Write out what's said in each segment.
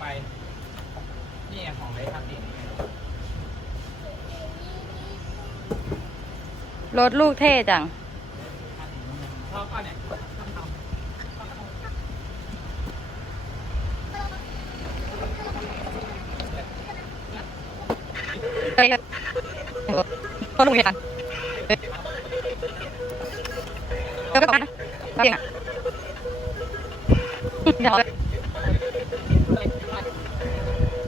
ไป นี่ไงของเลยครับนี่ไงรถลูกเท่จัง ชอบป่ะเนี่ยเฮ้ยต้นลุงเรียนเดี๋ยวไปก่อนนะเพียงอะเดี๋ยว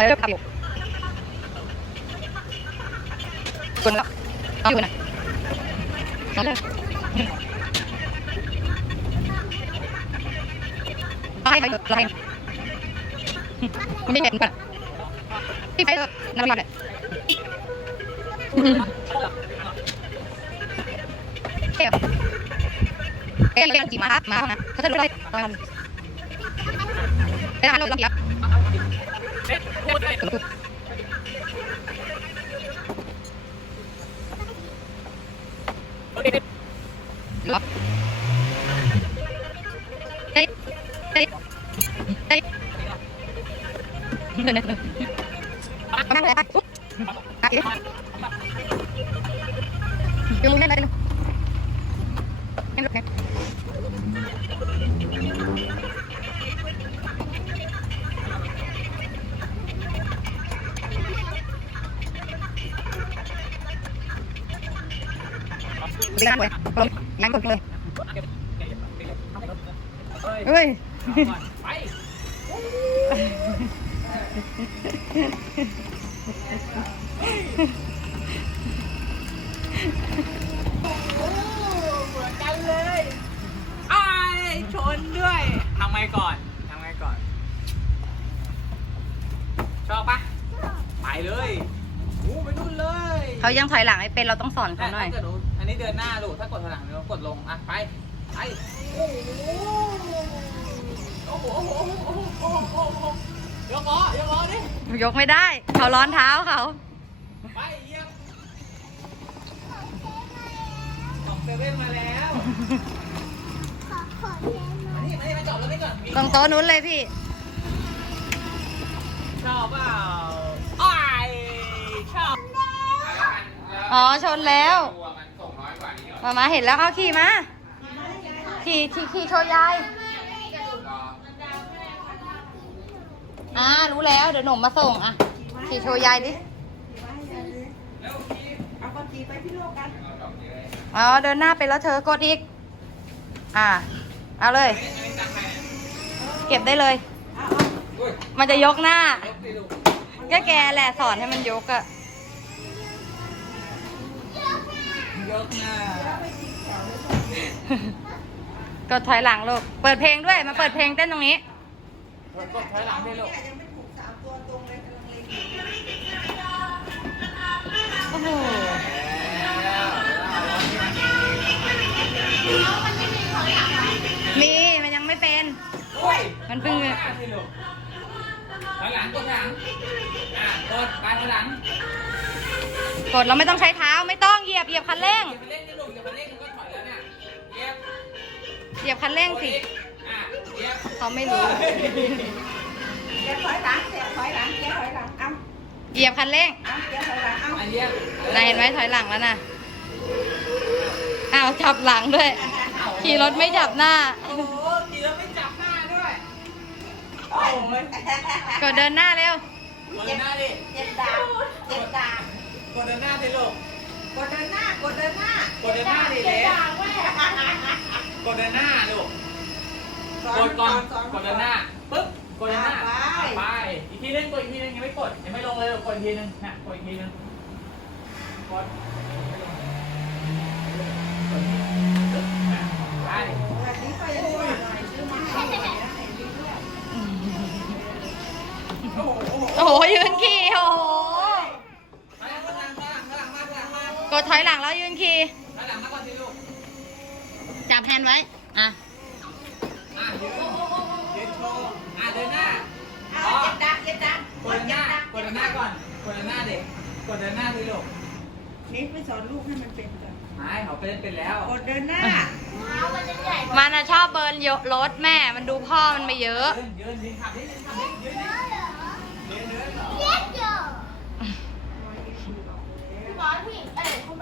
อะไรอะไรเริ่มทำอยู่คุณแล้วเอาอยู่นะเอาเลยเอาให้ไปไม่เห็นป่ะที่ไปเถน้ำมันเนี่ยเอ๊ะเอ๊ะเรียนกี่มาครับมาแล้วนะเขาจะรู้อะไรประมาณเอ๊ะเราลองเดี๋ยว พูด ไปนั่งเลยลงนั่งกดเลยเฮ้ยเฮ้ยไปเหมือนกันเลยไอ้ายชนด้วยทำไงก่อนทำไงก่อน ชอบปะไปเลยโอ้ไปนู่นเลย เขายังถอยหลังไม่เป็นเราต้องสอนแต่เขาหน่อย ถ้าเกิดห นี้เดินหน้าลูก ถ้ากดถอยหลังเรากดลง อะ ไป ไป โอ้โห โอ้โห โอ้โห โอ้โห โอ้โห ยกล้อยกล้อดิ ยกไม่ได้ เขาร้อนเท้าเขา ไปเยี่ยมของเซเว่นมาแล้วอันนี้มานี่มาจอดรถนี่ก่อนมีตรงโต๊ะนู้นเลยพี่ ชอบเปล่าอ้ายชอบ อ๋อ ชนแล้วม มามาเห็นแล้วเอาขี่มา ขี่ขี่ขี่โชว์ยาย อ่า รู้แล้ว เดี๋ยวหนุ่มมาส่งอะ ขี่โชว์ยายดิ เอาคนจีไปพี่โลกกันอ๋อ เดินหน้าไปแล้วเธอกดอีก อ่า เอาเลย เก็บได้เลย มันจะยกหน้า ก็แกแหละสอนให้มันยกอะ ยกหน้ากดถอยหลังลูก เปิดเพลงด้วย มาเปิดเพลงเต้นตรงนี้กดถอยหลังได้ลูกยังไม่ถูกสามตัวตรงเลยกำลังเลงอยู่โอ้โหมีมันยังไม่เป็น โอ้ยมันเพิ่งถอยหน้าสิลูกถอยหลังกดหลังอะกดไปถอยหลัง กดเราไม่ต้องใช้เท้าไม่ต้องเห ยียบเหยียบคันเร่งอย่าไปเล่นนี่ลูกอย่าไปเล่นมันก็ถอยแล้วเนี่ยเย็บเหยียบคันเร่งสิ อะเย็บเขาไม่รู้ เดี๋ยวถอยหลังเดี๋ยวถอยหลังเดี๋ยวถอยหลังเอาเหยียบคันเร่งเอาเดี๋ยวถอยหลังเอาอันเย็บนายเห็นไหมถอยหลังแล้วนะอ้าวจับหลังด้วย ขี่รถไม่จับหน้า โอ้โหขี่แล้วไม่จับหน้าด้วยโอ้ยกดเดินหน้าเร็ว กดเดินหน้าดิเจ็บดาบเจ็บดาบกดเดินหน้าดิลูก กดเดินหน้ากดเดินหน้ากดเดินหน้าดิเจ็เล็บกดาบแม่กดเดินหน้าลูกกดก่อนกดเดินหน้าปึ๊บกดเดินหน้าไปอีกทีนึงกดอีกทีนึงยังไม่กดยังไม่ลงเลยกดอีกทีนึงนะกดอีกทีนึงกด ถอยหลังแล้วยืนขี่แล้วหลังมาก่อนสิลูกจับแฮนด์ไว้ อะอะยืนยืนโชว์อะเดินหน้าเอาเจ็บดังเจ็บดังกดเดินหน้ากดเดินหน้าก่อนกดเดินหน้าเด็กกดเดินหน้าสิลูกนี่ไปสอนลูกให้มันเป็นก่อนไม่เขาเป็นเป็นแล้วกดเดินหน้ามันอะชอบเบิร์นเยอะรถแม่ มันดูพ่อมันไปเยอะยืนยืนยืนขับดิยืนขับดิยืน มาที่เอ๊ะ